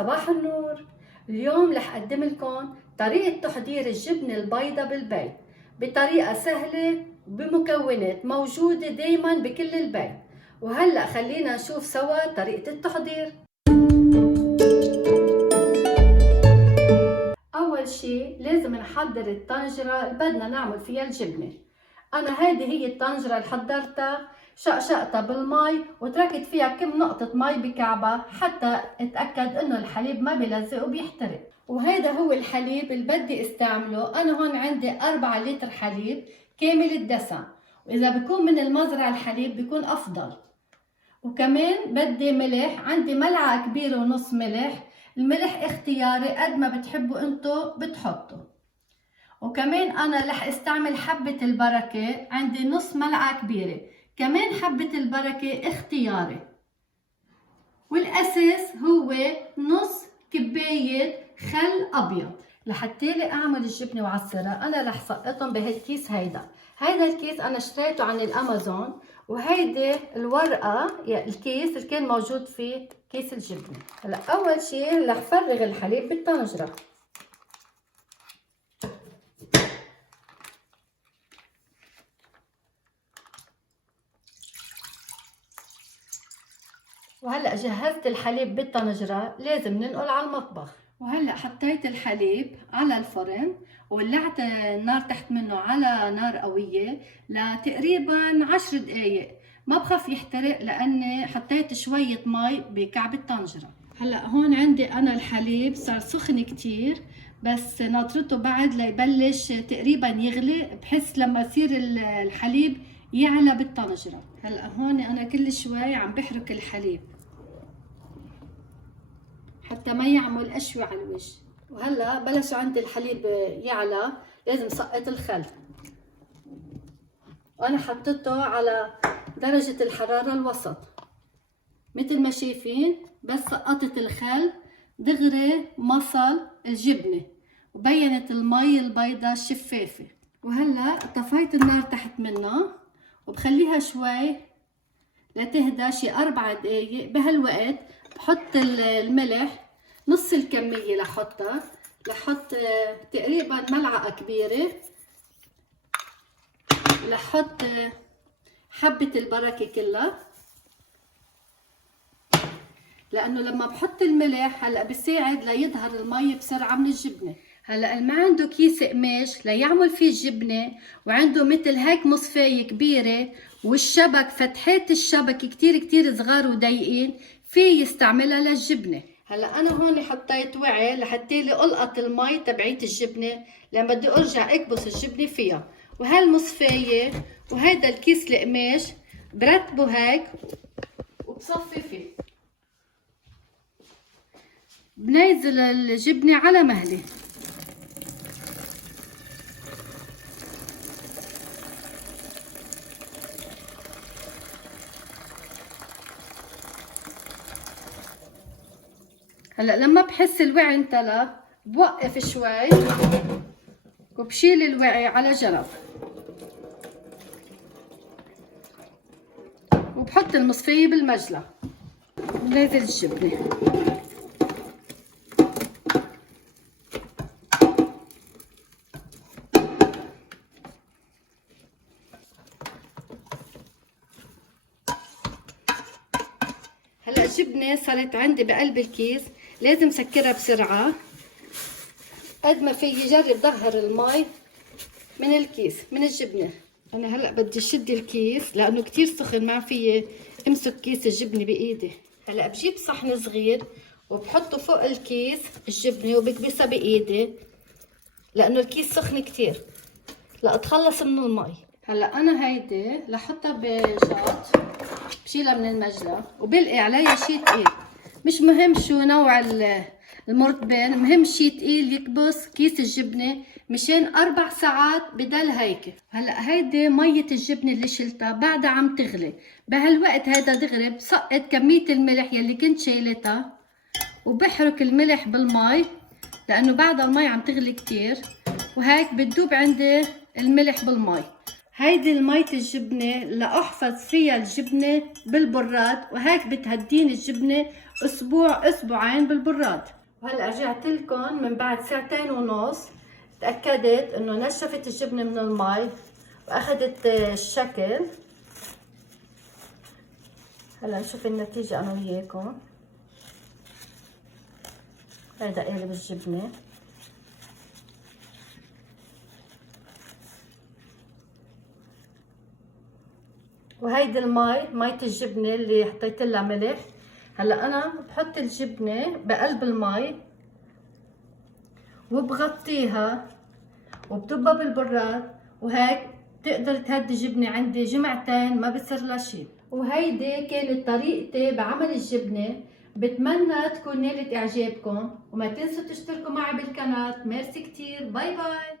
صباح النور. اليوم رح أقدم لكم طريقة تحضير الجبنة البيضاء بالبيت بطريقة سهلة بمكونات موجودة دايما بكل البيت. وهلأ خلينا نشوف سوا طريقة التحضير. أول شي لازم نحضر الطنجرة اللي بدنا نعمل فيها الجبنة. أنا هذه هي الطنجرة اللي حضرتها، شقشقتها بالمي وتركت فيها كم نقطة مي بكعبها حتى اتأكد انه الحليب ما بيلزق وبيحترق. وهذا هو الحليب اللي بدي استعمله. انا هون عندي 4 لتر حليب كامل الدسم، واذا بيكون من المزرعة الحليب بيكون افضل. وكمان بدي ملح، عندي ملعقة كبيرة ونص ملح. الملح اختياري، قد ما بتحبوا انتو بتحطوا. وكمان انا رح استعمل حبة البركة، عندي نص ملعقة كبيرة. كمان حبة البركة اختياري. والاساس هو نص كباية خل ابيض. لحتى لي اعمل الجبنة وعصرها انا رح سقطهم بهالكيس. هيدا الكيس انا اشتريته عن الامازون، وهيدي الورقة الكيس اللي كان موجود فيه كيس الجبنة. هلا اول شي رح فرغ الحليب بالطنجرة. وهلا جهزت الحليب بالطنجرة، لازم ننقل على المطبخ. وهلا حطيت الحليب على الفرن وولعت النار تحت منه على نار قوية لتقريبا 10 دقايق. ما بخاف يحترق لاني حطيت شوية مي بكعب الطنجرة. هلا هون عندي انا الحليب صار سخن كتير، بس ناطرته بعد ليبلش تقريبا يغلي، بحس لما يصير الحليب يعلى بالطنجرة. هلا هون انا كل شوي عم بحرك الحليب حتى ما يعمل قشوة على الوجه. وهلا بلش عندي الحليب يعلى، لازم سقط الخل. وانا حطيته على درجة الحرارة الوسط مثل ما شايفين. بس سقطت الخل دغري مصل الجبنة وبينت المي البيضاء الشفافة. وهلا طفيت النار تحت منها وبخليها شوي لتهدى شي 4 دقايق. بهالوقت بحط الملح نص الكمية لحطها. لحط تقريبا ملعقة كبيرة. لحط حبة البركة كلها، لأنه لما بحط الملح هلأ بيساعد ليظهر المي بسرعة من الجبنة. هلأ اللي ما عنده كيس قماش ليعمل فيه الجبنة وعنده مثل هيك مصفاية كبيرة والشبك فتحات الشبك كتير صغار وضيقين، في يستعملها للجبنة. هلا انا هون حطيت وعي لحتى لي القط المي تبعيت الجبنة لما بدي ارجع اكبس الجبنة فيها. وهالمصفاية وهيدا الكيس القماش برتبه هيك وبصفي فيه. بنزل الجبنة على مهلي. هلا لما بحس الوعي انتلى بوقف شوي وبشيل الوعي على جنب وبحط المصفية بالمجلة ونازل الجبنة. هلا الجبنة صارت عندي بقلب الكيس، لازم سكرها بسرعة قد ما في. جرب ظهر المي من الكيس من الجبنة. انا هلا بدي شد الكيس لانه كتير سخن، ما في امسك كيس الجبنة بايدي. هلا بجيب صحن صغير وبحطه فوق الكيس الجبنة وبكبسها بايدي لانه الكيس سخن كتير لاتخلص من المي. هلا انا هيدي لحطها بجاط بشيلها من المجلة وبلقي عليها شي تقيل. مش مهم شو نوع المرتبان، مهم شي تقيل يكبس كيس الجبنة مشان 4 ساعات بضل هيك. هلا هيدي مية الجبنة اللي شلتها بعدها عم تغلي. بهالوقت هيدا دغري بسقط كمية الملح يلي كنت شايلتها وبحرك الملح بالمي لانه بعدها المي عم تغلي كتير، وهيك بتدوب عندي الملح بالمي. هيدي المية الجبنة لأحفظ فيها الجبنة بالبراد، وهيك بتهدين الجبنة أسبوع أسبوعين بالبراد. وهلا رجعت لكم من بعد 2.5 ساعة، تأكدت إنه نشفت الجبنة من المي وأخذت الشكل. هلا نشوف النتيجة أنا وياكم. هيدا قالب الجبنة. وهيدي المي، مية الجبنة اللي حطيت لها ملح. هلا أنا بحط الجبنة بقلب المي وبغطيها وبدبها بالبراد، وهيك تقدر تهدي جبنة عندي جمعتين ما بصير لها شي. وهيدي كانت طريقتي بعمل الجبنة. بتمنى تكون نالت اعجابكم، وما تنسوا تشتركوا معي بالقناة. ميرسي كتير، باي باي.